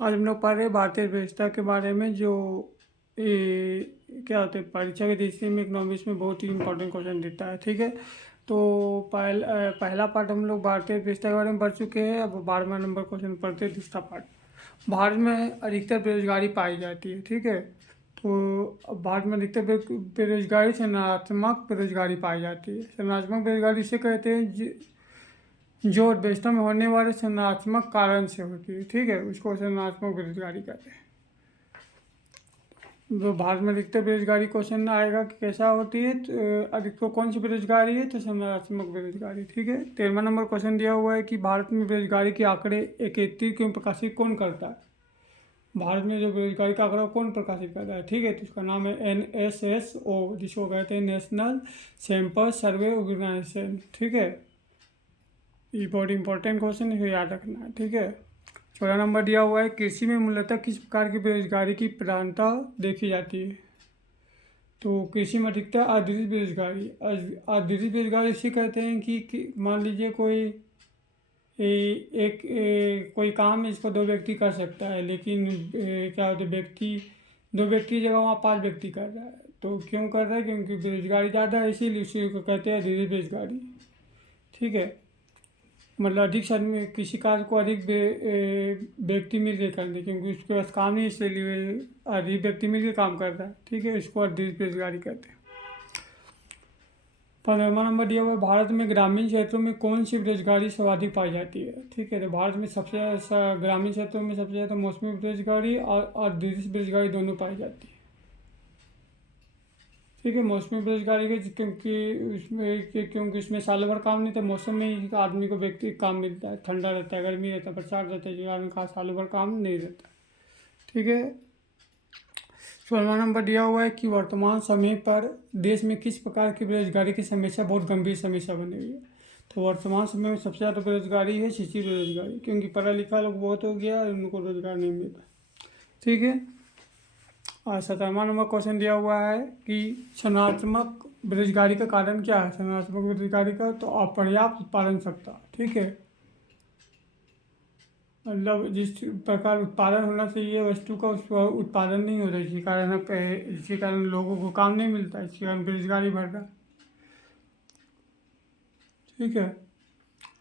आज हम लोग पढ़ रहे हैं भारतीय अर्थव्यवस्था के बारे में, जो क्या होते हैं परीक्षा के दृष्टि में इकोनॉमिक्स में बहुत ही इंपॉर्टेंट क्वेश्चन देता है। ठीक है, तो पहला पार्ट हम लोग भारतीय अर्थव्यवस्था के बारे में पढ़ चुके हैं। अब 12वां नंबर क्वेश्चन पढ़ते हैं, दूसरा पार्ट। भारत में अधिकतर बेरोजगारी पाई जाती है। ठीक है, तो अब भारत में अधिकतर बेरोजगारी संरचनात्मक बेरोजगारी पाई जाती है। संरचनात्मक बेरोजगारी इसे कहते हैं जो अर्थव्यवस्था में होने वाले संरचनात्मक कारण से होती है। ठीक है, उसको संरचनात्मक बेरोजगारी कहते हैं। जो भारत में अधिकतर बेरोजगारी क्वेश्चन आएगा कि कैसा होती है, तो अधिकतर कौन सी बेरोजगारी है, तो संरचनात्मक बेरोजगारी। ठीक है, 13वां नंबर क्वेश्चन दिया हुआ है कि भारत में बेरोजगारी के आंकड़े एकत्रित क्यों प्रकाशित कौन करता है। भारत में जो बेरोजगारी का आंकड़ा कौन प्रकाशित करता है। ठीक है, तो उसका नाम है NSSO, जिसको कहते हैं नेशनल सैंपल सर्वे ऑर्गेनाइजेशन। ठीक है, ये बहुत इंपॉर्टेंट क्वेश्चन है, याद रखना है। ठीक है, 14 नंबर दिया हुआ है कृषि में मूलतः किस प्रकार की बेरोजगारी की प्रधानता देखी जाती है। तो कृषि में अधिकतर औद्योगिक बेरोजगारी। औद्योगिक बेरोजगारी इसे कहते हैं कि मान लीजिए कोई कोई काम इसको 2 व्यक्ति कर सकता है, लेकिन क्या होता है दो व्यक्ति की जगह वहाँ 5 व्यक्ति कर रहा है। तो क्यों कर रहा है, क्योंकि बेरोजगारी ज़्यादा है, इसीलिए उसी को कहते हैं औद्योगिक बेरोजगारी। ठीक है, मतलब अधिक समय किसी कार्य को अधिक व्यक्ति मिल के करते, क्योंकि उसके पास काम नहीं, इसलिए अधिक व्यक्ति मिल के काम करता है। ठीक है, इसको अधिक बेरोजगारी कहते हैं। 15वां नंबर दिया हुआ है भारत में ग्रामीण क्षेत्रों में कौन सी बेरोजगारी सर्वाधिक पाई जाती है। ठीक है, तो भारत में सबसे ज़्यादा ग्रामीण क्षेत्रों में सबसे ज़्यादा मौसमी बेरोजगारी और औद्योगिक बेरोजगारी दोनों पाई जाती है। ठीक है, मौसमी बेरोजगारी के क्योंकि उसमें साल भर काम नहीं था, मौसम में ही आदमी को व्यक्ति काम मिलता है, ठंडा रहता है, गर्मी रहता है, बरसात रहता है, जिस कारण का साल भर काम नहीं रहता। ठीक है, 16वां नंबर दिया हुआ है कि वर्तमान समय पर देश में किस प्रकार की बेरोजगारी की समस्या बहुत गंभीर समस्या बनी हुई है। तो वर्तमान समय में सबसे ज़्यादा बेरोजगारी है शिक्षित बेरोजगारी, क्योंकि पढ़ा लिखा लोग बहुत हो गया और उनको रोजगार नहीं मिल रहा। ठीक है, और 17वां नंबर क्वेश्चन दिया हुआ है कि संरचनात्मक बेरोजगारी का कारण क्या है। संरचनात्मक बेरोजगारी का तो अपर्याप्त उत्पादन क्षमता। ठीक है, मतलब जिस प्रकार उत्पादन होना चाहिए वस्तु का, उस उत्पादन नहीं हो रहा, इसी कारण लोगों को काम नहीं मिलता, इसी कारण बेरोजगारी बढ़ रहा है। ठीक है,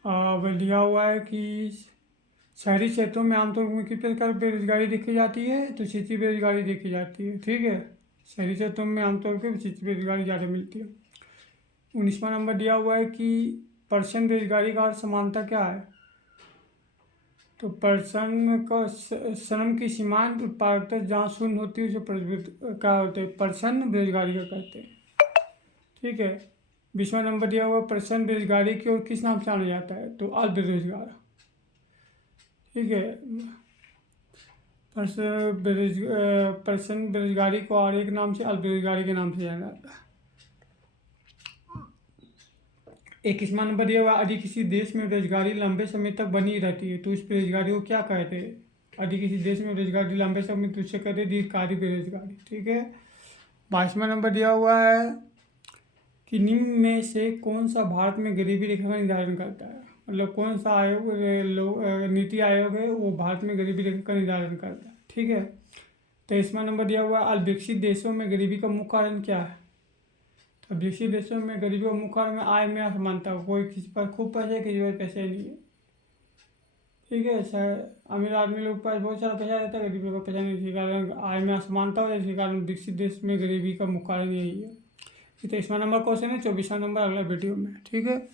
अब दिया हुआ है कि शहरी क्षेत्रों में आमतौर पर किस प्रकार बेरोजगारी देखी जाती है, तो क्षेत्रीय बेरोजगारी देखी जाती है। ठीक है, शहरी क्षेत्रों में आमतौर पर क्षेत्रीय बेरोजगारी ज़्यादा मिलती है। 19वां नंबर दिया हुआ है कि पर्सन बेरोजगारी का समानता क्या है। तो पर्सन का श्रम की सीमांत उत्पादकता जहाँ शून्य होती है उसे क्या होते हैं, पर्सन बेरोजगारी का कहते हैं। ठीक है, 20वां नंबर दिया हुआ पर्सन बेरोजगारी की ओर किस नाम से जाना जाता है, तो अल्प बेरोजगार। ठीक है, पर्सन बेरोजगारी को और एक नाम से अल्प बेरोजगारी के नाम से जाना जाता है। 21वां नंबर दिया हुआ यदि किसी देश में बेरोजगारी लंबे समय तक बनी रहती है तो उस बेरोजगारी को क्या कहते हैं। यदि किसी देश में बेरोजगारी लंबे समय तो उससे कहते हैं दीर्घकालिक बेरोजगारी। ठीक है, 22वां नंबर दिया हुआ है कि निम्न में से कौन सा भारत में गरीबी रेखा का निर्धारण करता है। मतलब कौन सा नीति आयोग है वो भारत में गरीबी रेखा का निर्धारण करता है। ठीक है, 23वां नंबर दिया हुआ है विकसित देशों में गरीबी का मुख्य कारण क्या है। तो विकसित देशों में गरीबी का मुख्य कारण में आय में असमानता, कोई किसी पर खूब पैसे है, किसी पर पैसे नहीं है। ठीक है, अमीर आदमी लोग पास बहुत सारा पैसा रहता है, गरीबों का पैसा नहीं, इसी कारण आय में असमानता हो, इसी कारण विकसित देश में गरीबी का मुख्य कारण यही है। 23वां नंबर क्वेश्चन है, 24वां नंबर अगला वीडियो में। ठीक है।